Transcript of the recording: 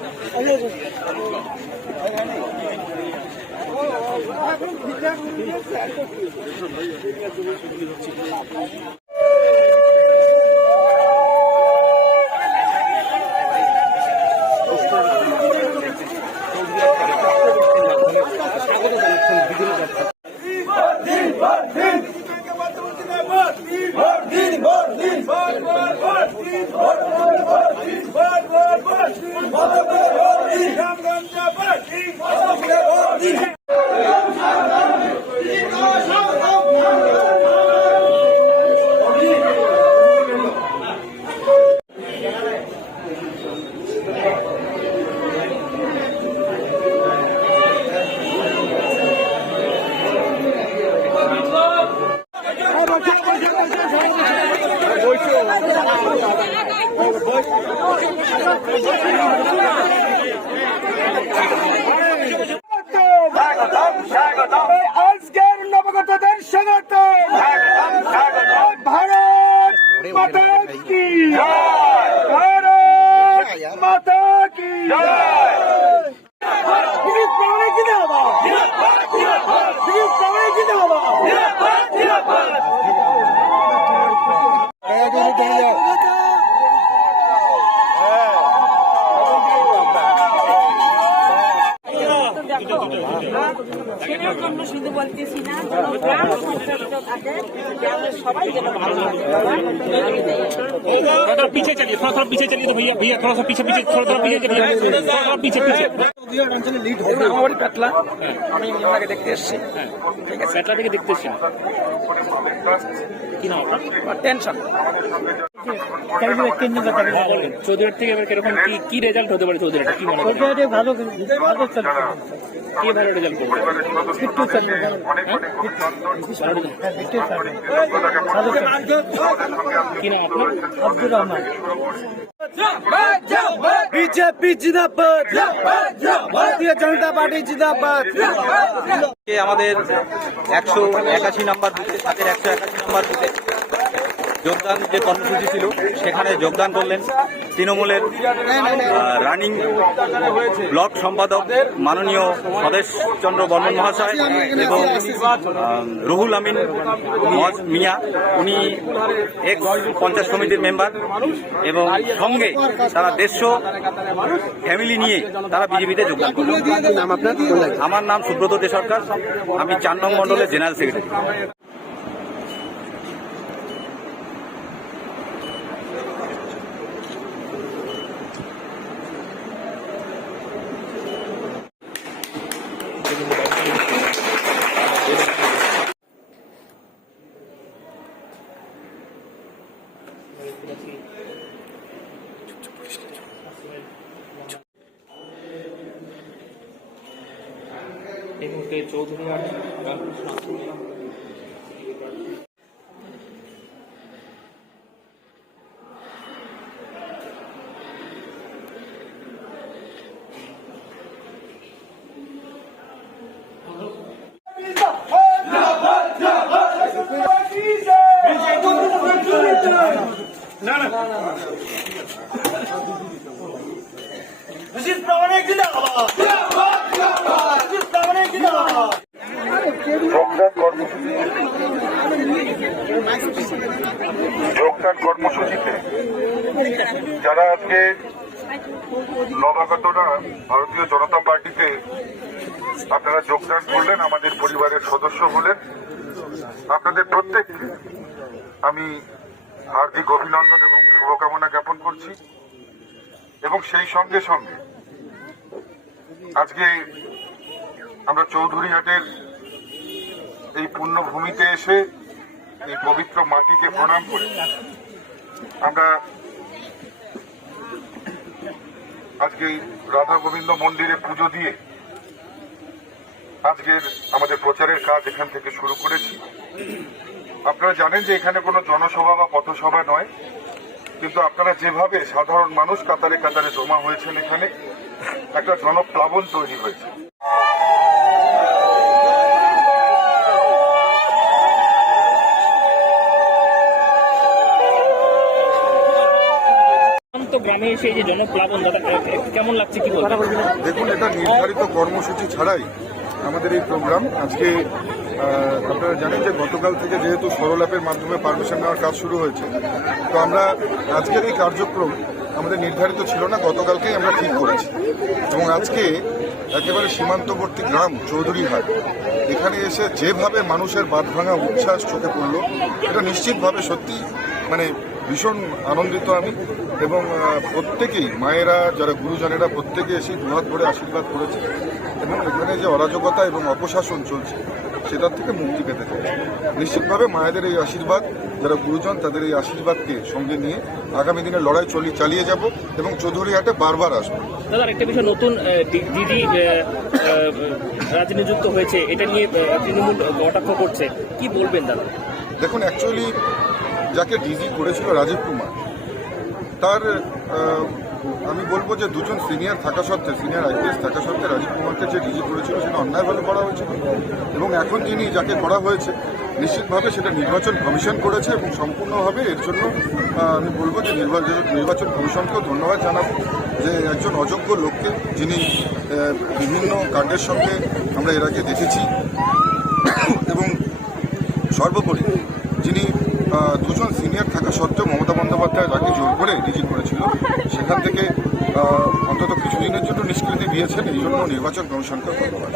哎呀！哦，我看呢。哦哦，我看他们今天中午也。了。কি British Bangla জিন্দাবাদ British Bangla জিন্দাবাদ সেটার জন্য শুধু বলতেছি না যেন গ্রাম সঞ্চালিত থাকে গ্রামের সবাই যেন ভালো থাকে थोड़ा थोड़ा पीछे चलिए थोड़ा थोड़ा पीछे चलिए तो भैया भैया थोड़ा सा पीछे पीछे थोड़ा थोड़ा पीछे चलिए थोड़ा थोड़ा पीछे पीछे আমার পেটলা আমি ওনাকে দেখতে এসেছি। ব্যাটলা থেকে দেখতে এসছেন। কি নাম আপনার? টেনশন হ্যাঁ চৌধুরীর থেকে এবার কীরকম কি কি রেজাল্ট হতে পারে চৌধুরীটা কি মনে হয় ভালো ভালো চলছে কি ভালো রেজাল্ট করবে? একটু চলবে ভালো কি নাম আপনার আব্দুর রহমান। বিজেপি জিন্দাবাদ। ভারতীয় জনতা পার্টি জিন্দাবাদ। আমাদের একশো একাশি নম্বর বুথে, তাদের একশো একাশি নম্বর বুথে যোগদান যে কর্মসূচি ছিল সেখানে যোগদান করলেন তৃণমূলের রানিং ব্লক সম্পাদক মাননীয় স্বদেশ চন্দ্র বর্মন মহাশয় এবং রুহুল আমিন মিয়া। উনি এক পঞ্চায়েত সমিতির মেম্বার এবং সঙ্গে তারা দেড়শো ফ্যামিলি নিয়ে তারা বিজেপিতে যোগদান করলেন। আমার নাম সুব্রত দে সরকার। আমি চার নং মন্ডলের জেনারেল সেক্রেটারি এই মুহূর্তে চৌধুরী আর ব্রিটিশ বাংলা যোগদান কর্মসূচি। যোগদান কর্মসূচিতে যারা আজকে নবাগতরা ভারতীয় জনতা পার্টিতে আপনারা যোগদান করলেন, আমাদের পরিবারের সদস্য হলেন। আপনাদের প্রত্যেককে আমি হার্দিক অভিনন্দন এবং শুভকামনা জ্ঞাপন করছি। এবং সেই সঙ্গে সঙ্গে আজকে আমরা চৌধুরীহাটের এই পুণ্যভূমিতে এসে এই পবিত্র মাটিকে প্রণাম করে। আমরা আজকে রাধা গোবিন্দ মন্দিরে পুজো দিয়ে আজকের আমাদের প্রচারের কাজ এখান থেকে শুরু করেছি। আপনারা জানেন যে এখানে কোনো জনসভা বা পথসভা নয়। কিন্তু আপনারা যেভাবে সাধারণ মানুষ কাতারে কাতারে জমা হয়েছেন এখানে একটা জনপ্লাবন তৈরি হয়েছে। গ্রামে এসে যে জনপ্লাবন কেমন লাগছে কি দেখুন এটা নির্ধারিত কর্মসূচি ছাড়াই আমাদের এই প্রোগ্রাম আজকে আপনারা জানেন যে গতকাল থেকে যেহেতু সরল অ্যাপের মাধ্যমে পারমিশন নেওয়ার কাজ শুরু হয়েছে, তো আমরা আজকের এই কার্যক্রম আমাদের নির্ধারিত ছিল না, গতকালকেই আমরা ঠিক করেছি। এবং আজকে একেবারে সীমান্তবর্তী গ্রাম চৌধুরীহাট এখানে এসে যেভাবে মানুষের বাদ ভাঙা উচ্ছ্বাস চোখে পড়ল, এটা নিশ্চিতভাবে সত্যি মানে ভীষণ আনন্দিত আমি এবং প্রত্যেকেই, মায়েরা, যারা গুরুজনেরা প্রত্যেকে এসে দুহাত ভরে আশীর্বাদ করেছে। এবং এখানে যে অরাজকতা এবং অপশাসন চলছে সেটার থেকে মুক্তি পেতে চাই। নিশ্চিতভাবে মায়েদের এই আশীর্বাদ যারা গুরুজন তাদের এই আশীর্বাদকে সঙ্গে নিয়ে আগামী দিনে লড়াই চলি চালিয়ে যাব এবং চৌধুরীহাটে বারবার আসব। দাদা একটা বিষয় নতুন দিদি আহ, হয়েছে এটা নিয়ে তৃণমূল কটাক্ষ করছে কি বলবেন দাদা? দেখুন অ্যাকচুয়ালি যাকে ডিজি করেছিল রাজীব কুমার তার আমি বলব যে দুজন সিনিয়র থাকা সত্ত্বে, সিনিয়র আইপিএস থাকা সত্ত্বে রাজীব কুমারকে যে ডিজি করেছিল সেটা অন্যায়ভাবে করা হয়েছিল এবং এখন যিনি যাকে করা হয়েছে, নিশ্চিতভাবে সেটা নির্বাচন কমিশন করেছে এবং সম্পূর্ণভাবে এর জন্য আমি বলব যে নির্বাচন কমিশনকেও ধন্যবাদ জানাব যে একজন অযোগ্য লোককে যিনি বিভিন্ন কাণ্ডের সঙ্গে আমরা এর আগে দেখেছি। এবং সর্বোপরি যিনি দুজন সিনিয়র থাকা সত্ত্বেও মমতা বন্দ্যোপাধ্যায় তাকে জোর করে ডিজিট করেছিল। সেখান থেকে অন্তত কিছুদিনের জন্য নিষ্কৃতি দিয়েছেন, এই জন্য নির্বাচন কমিশনকে ধন্যবাদ।